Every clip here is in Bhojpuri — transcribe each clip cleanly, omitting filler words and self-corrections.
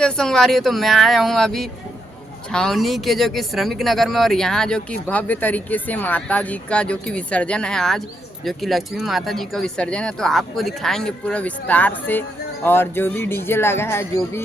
तो संगवारी हो, तो मैं आया हूँ अभी छावनी के जो कि श्रमिक नगर में, और यहाँ जो कि भव्य तरीके से माता जी का जो कि विसर्जन है आज, जो कि लक्ष्मी माता जी का विसर्जन है। तो आपको दिखाएंगे पूरा विस्तार से, और जो भी डीजे लगा है, जो भी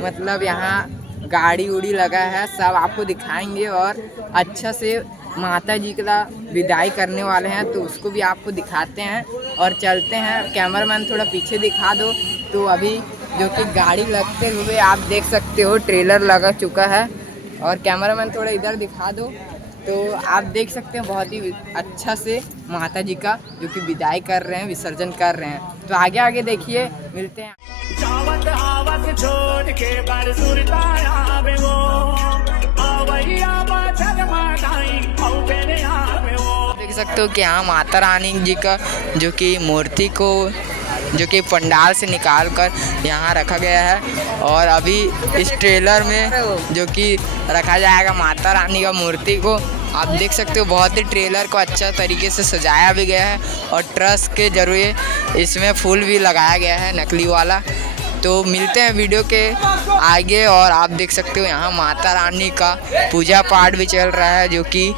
मतलब यहाँ गाड़ी उड़ी लगा है, सब आपको दिखाएंगे। और अच्छा से माता जी का विदाई करने वाले हैं, तो उसको भी आपको दिखाते हैं और चलते हैं। कैमरामैन थोड़ा पीछे दिखा दो। तो अभी जो कि गाड़ी लगते हुए आप देख सकते हो, ट्रेलर लगा चुका है। और कैमरामैन थोड़ा इधर दिखा दो, तो आप देख सकते हैं बहुत ही अच्छा से माता जी का जो कि विदाई कर रहे हैं, विसर्जन कर रहे हैं। तो आगे आगे देखिए, मिलते हैं। देख सकते हो कि यहाँ माता रानी जी का जो कि मूर्ति को जो कि पंडाल से निकाल कर यहाँ रखा गया है, और अभी इस ट्रेलर में जो कि रखा जाएगा माता रानी का मूर्ति को। आप देख सकते हो बहुत ही ट्रेलर को अच्छा तरीके से सजाया भी गया है, और ट्रस के जरिए इसमें फूल भी लगाया गया है नकली वाला। तो मिलते हैं वीडियो के आगे। और आप देख सकते हो यहाँ माता रानी का पूजा पाठ भी चल रहा है, जो कि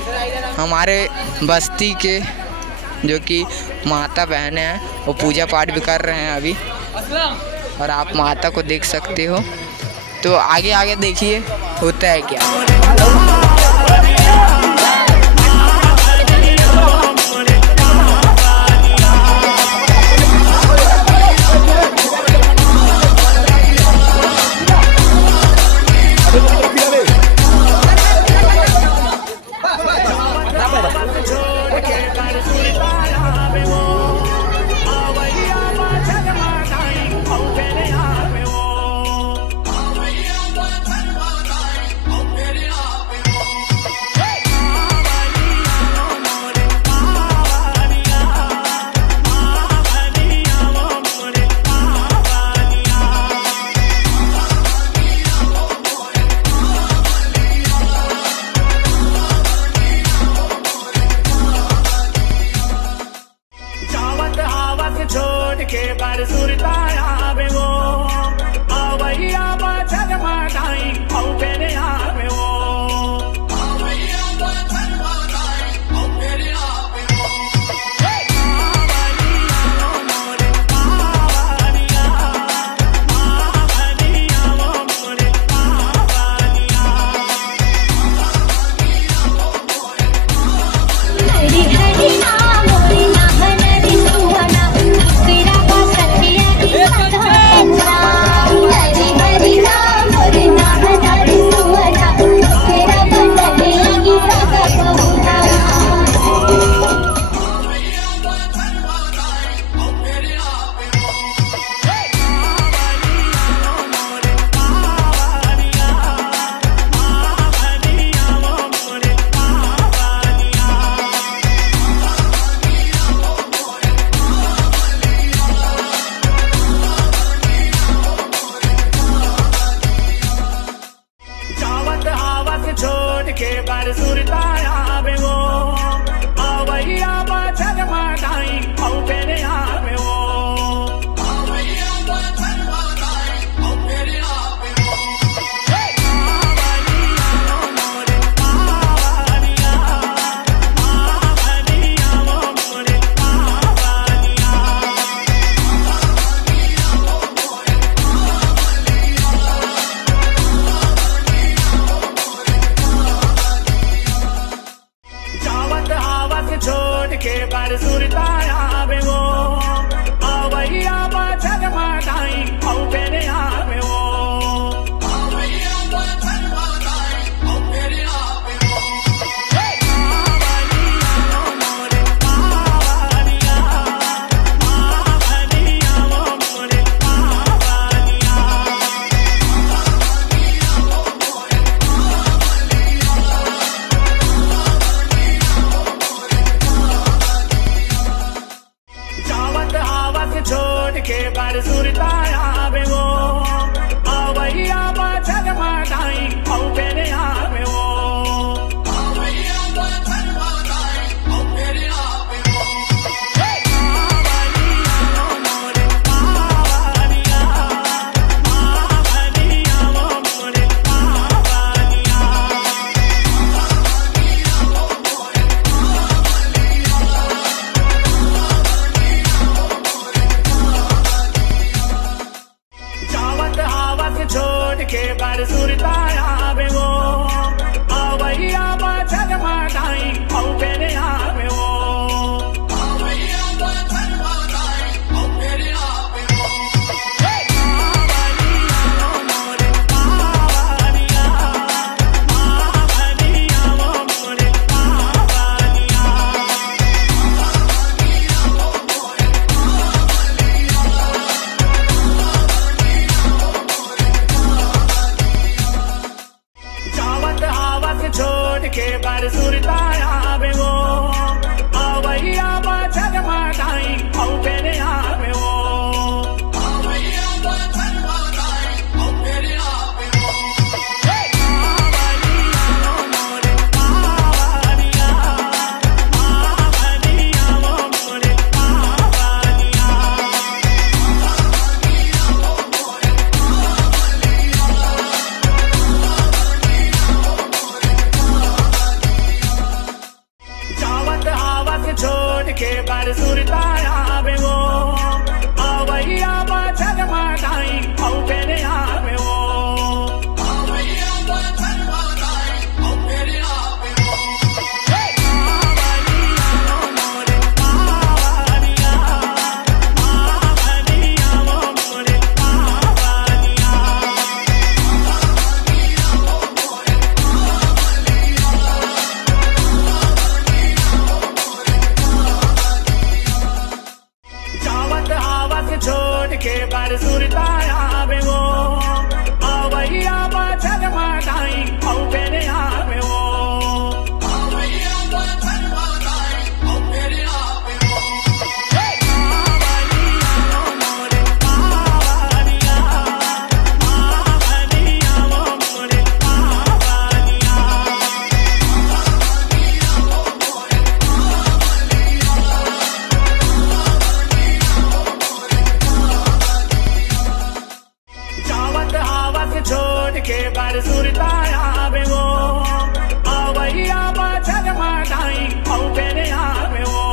हमारे बस्ती के जो कि माता बहनें हैं वो पूजा पाठ भी कर रहे हैं अभी, और आप माता को देख सकते हो। तो आगे आगे देखिए होता है क्या। के बरसुरताया बे वो आवैया बा जगमगाई औ तेरे आवे वो आवैया बा जगमगाई औ तेरे आवे वो मावलिया वो मोरे मावलिया मावलिया वो मोरे मावलिया मावलिया वो मोरे जावत आवत छोड़ के बरसुरताया बे वो आवैया बा जगमगाई औ तेरे आवे वो आवैया बा जगमगाई औ तेरे आवे वो मावलिया वो मोरे मावलिया मावलिया वो मोरे मावलिया मावलिया वो मोरे जावत आवत छोड़ के बरसुरताया बे वो आवैया बा जगमगाई औ तेरे आवे वो आवैया बा जगमगाई औ तेरे आवे वो मावलिया वो मोरे मावलिया मावलिया वो मोरे मावलिया मावलिया वो मोरे जावत आवत छोड़ के बरसुरताया बे वो आवैया बा जगमगाई औ तेरे आवे वो आवैया बा जगमगाई औ तेरे आवे वो मावलिया वो मोरे मावलिया मावलिया वो मोरे मावलिया मावलिया वो मोरे जावत आवत छोड़ के बरसुरताया बे वो आवैया बा जगमगाई औ तेरे आवे वो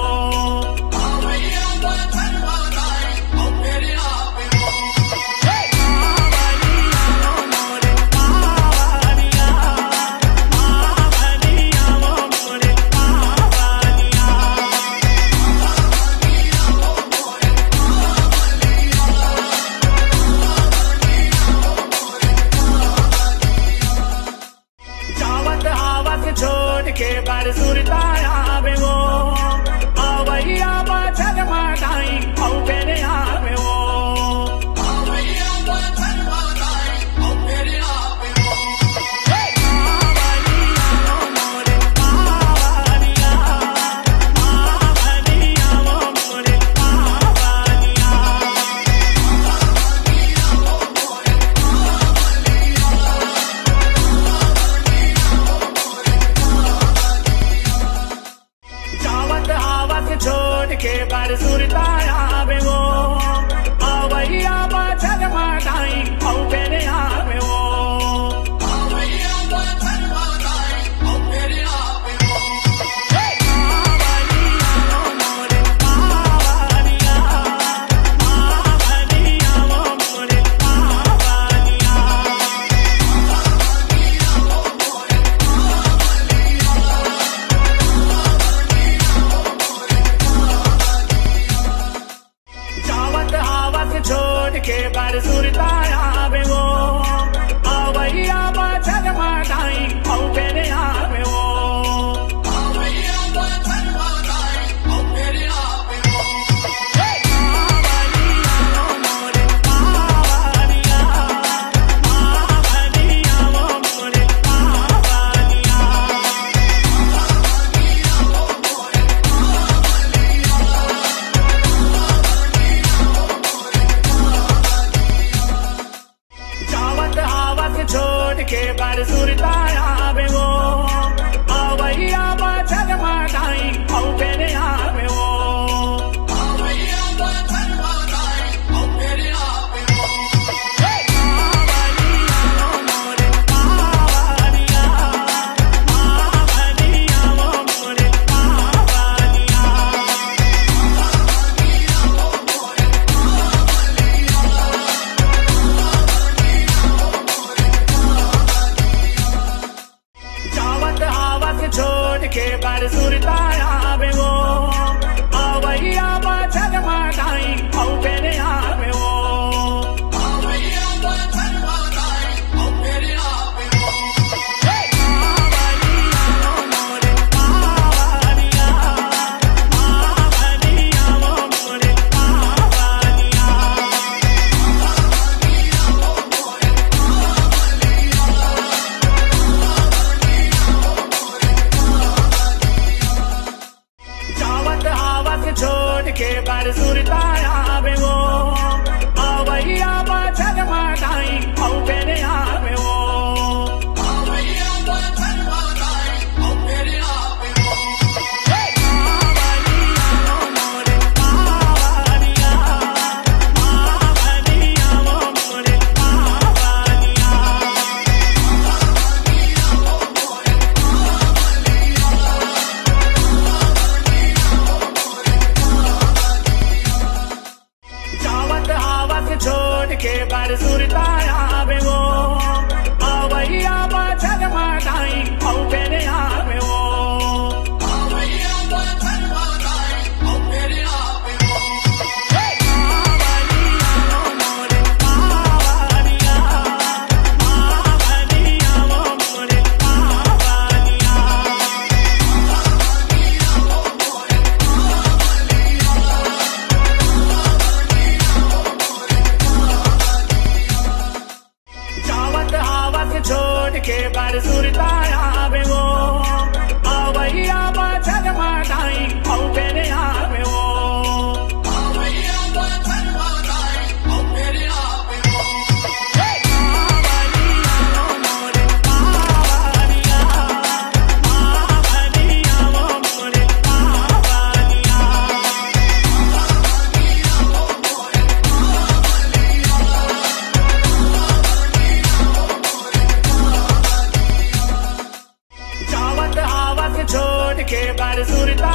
आवैया बा जगमगाई औ तेरे आवे वो मावलिया वो मोरे मावलिया मावलिया वो मोरे मावलिया मावलिया वो मोरे जावत आवत छोड़ के बरसुरताया बे वो आवैया बा जगमगाई औ तेरे आवे वो आवैया बा जगमगाई औ तेरे आवे वो मावलिया वो मोरे मावलिया मावलिया वो मोरे मावलिया मावलिया वो मोरे जावत आवत छोड़ के बरसुरताया बे वो आवैया बा जगमगाई औ तेरे आवे वो आवैया बा जगमगाई औ तेरे आवे वो मावलिया वो मोरे मावलिया मावलिया वो मोरे मावलिया मावलिया वो मोरे मावलिया मावलिया वो मोरे जावत आवत छोड़ के बरसुरताया बे वो आवैया बा जगमगाई औ तेरे आवे वो आवैया बा जगमगाई औ तेरे आवे वो मावलिया वो मोरे मावलिया मावलिया वो मोरे मावलिया मावलिया वो मोरे जावत आवत छोड़ के बरसुरताया बे वो आवैया बा जगमगाई औ तेरे आवे वो आवैया बा जगमगाई औ तेरे आवे वो मावलिया वो मोरे मावलिया मावलिया वो मोरे मावलिया मावलिया वो मोरे मावलिया बरसुरता आवे वो आवैया बचन माटाई औ तेरे आवे वो आवैया बचन माटाई औ तेरे आवे वो आवलिया वो मोरे आवलिया आवलिया वो मोरे आवलिया जावत आवत छोड़ के बरसुरता आवे वो आवैया बचन माटाई औ तेरे आवे वो आवैया बचन माटाई औ तेरे आवे वो आवलिया वो मोरे आवलिया आवलिया वो मोरे आवलिया जावत आवत छोड़ के बरसुरता आवे वो आवैया बचन माटाई औ तेरे आवे वो आवैया बचन माटाई औ तेरे आवे वो आवलिया वो मोरे आवलिया आवलिया वो मोरे आवलिया जावत आवत छोड़ के बरसुरता आवे वो आवैया बचन माटाई औ तेरे आवे वो आवैया बचन माटाई औ तेरे आवे वो आवलिया वो मोरे आवलिया आवलिया वो मोरे आवलिया जावत आवत छोड़ के बरसुरता